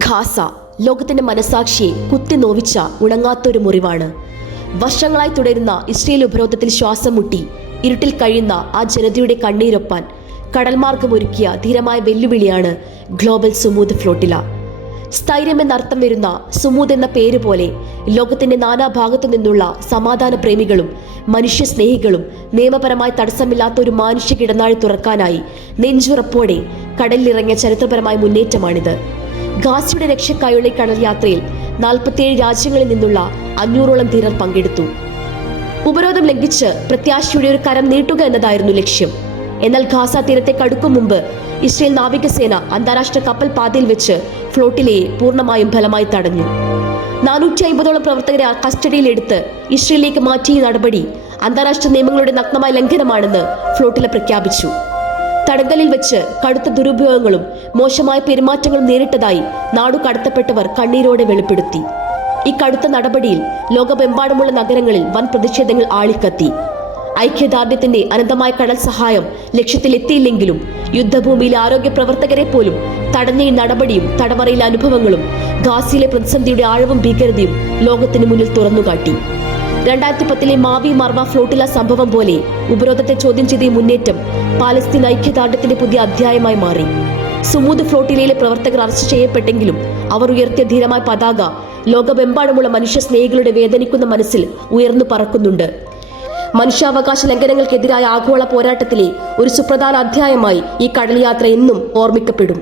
ഖാസ ലോകത്തിന്റെ മനസാക്ഷിയെ കുത്തിനോവിച്ച ഉണങ്ങാത്തൊരു മുറിവാണ്. വർഷങ്ങളായി തുടരുന്ന ഇസ്രയേൽ ഉപരോധത്തിൽ ശ്വാസം മുട്ടി ഇരുട്ടിൽ കഴിയുന്ന ആ ജനതയുടെ കണ്ണീരൊപ്പാൻ കടൽമാർഗമൊരുക്കിയ ധീരമായ വെല്ലുവിളിയാണ് ഗ്ലോബൽ സുമൂദ് ഫ്ലോട്ടില. സ്ഥൈര്യം എന്നർത്ഥം വരുന്ന സുമൂദ് എന്ന പേര് പോലെ ലോകത്തിന്റെ നാനാഭാഗത്തു നിന്നുള്ള സമാധാന പ്രേമികളും മനുഷ്യ സ്നേഹികളും നിയമപരമായി തടസ്സമില്ലാത്ത ഒരു മാനുഷ്യ കിടനാഴി തുറക്കാനായി നെഞ്ചുറപ്പോടെ കടലിലിറങ്ങിയ ചരിത്രപരമായ മുന്നേറ്റമാണിത്. ഗാസയുടെ രക്ഷക്കായുള്ള ഈ കടൽ യാത്രയിൽ 47 രാജ്യങ്ങളിൽ നിന്നുള്ള 500ഓളം ധീരർ പങ്കെടുത്തു. ഉപരോധം ലംഘിച്ച് പ്രത്യാശയുടെ ഒരു കരം നീട്ടുക എന്നതായിരുന്നു ലക്ഷ്യം. എന്നാൽ ഗാസ തീരത്തെ കടുക്കും മുമ്പ് ഇസ്രയേൽ നാവികസേന അന്താരാഷ്ട്ര കപ്പൽ പാതയിൽ വെച്ച് ഫ്ലോട്ടിലയെ പൂർണ്ണമായും ഫലമായി തടഞ്ഞു. 450ഓളം പ്രവർത്തകരെ കസ്റ്റഡിയിലെടുത്ത് ഇസ്രയേലിലേക്ക് മാറ്റിയ നടപടി അന്താരാഷ്ട്ര നിയമങ്ങളുടെ നഗ്നമായ ലംഘനമാണെന്ന് ഫ്ലോട്ടില പ്രഖ്യാപിച്ചു. തടങ്കലിൽ വെച്ച് കടുത്ത ദുരുപയോഗങ്ങളും മോശമായ പെരുമാറ്റങ്ങളും നേരിട്ടതായി നാടുകടത്തപ്പെട്ടവർ കണ്ണീരോടെ വെളിപ്പെടുത്തി. ഈ കടുത്ത നടപടിയിൽ ലോകമെമ്പാടുമുള്ള നഗരങ്ങളിൽ വൻ പ്രതിഷേധങ്ങൾ ആളിക്കത്തി. ഐക്യദാർഢ്യത്തിന്റെ അനന്തമായ കടൽ സഹായം ലക്ഷ്യത്തിലെത്തിയില്ലെങ്കിലും യുദ്ധഭൂമിയിലെ ആരോഗ്യ പ്രവർത്തകരെ പോലും തടഞ്ഞ ഈ നടപടിയും തടവറയിലെ അനുഭവങ്ങളും ഗാസയിലെ പ്രതിസന്ധിയുടെ ആഴവും ഭീകരതയും ലോകത്തിന് മുന്നിൽ തുറന്നുകാട്ടി. 2010 മാവി മർവ ഫ്ലോട്ടില സംഭവം പോലെ ഉപരോധത്തെ ചോദ്യം ചെയ്ത ഈ മുന്നേറ്റം പാലസ്തീൻ ഐക്യദാർഢ്യത്തിന്റെ പുതിയ അധ്യായമായി മാറി. സുമൂദ് ഫ്ലോട്ടിലയിലെ പ്രവർത്തകർ അറസ്റ്റ് ചെയ്യപ്പെട്ടെങ്കിലും അവർ ഉയർത്തിയ ധീരമായ പതാക ലോകമെമ്പാടുമുള്ള മനുഷ്യ സ്നേഹികളുടെ വേദനിക്കുന്ന മനസ്സിൽ ഉയർന്നു പറക്കുന്നുണ്ട്. മനുഷ്യാവകാശ ലംഘനങ്ങൾക്കെതിരായ ആഗോള പോരാട്ടത്തിലെ ഒരു സുപ്രധാന അധ്യായമായി ഈ കടൽ യാത്ര എന്നും ഓർമ്മിക്കപ്പെടും.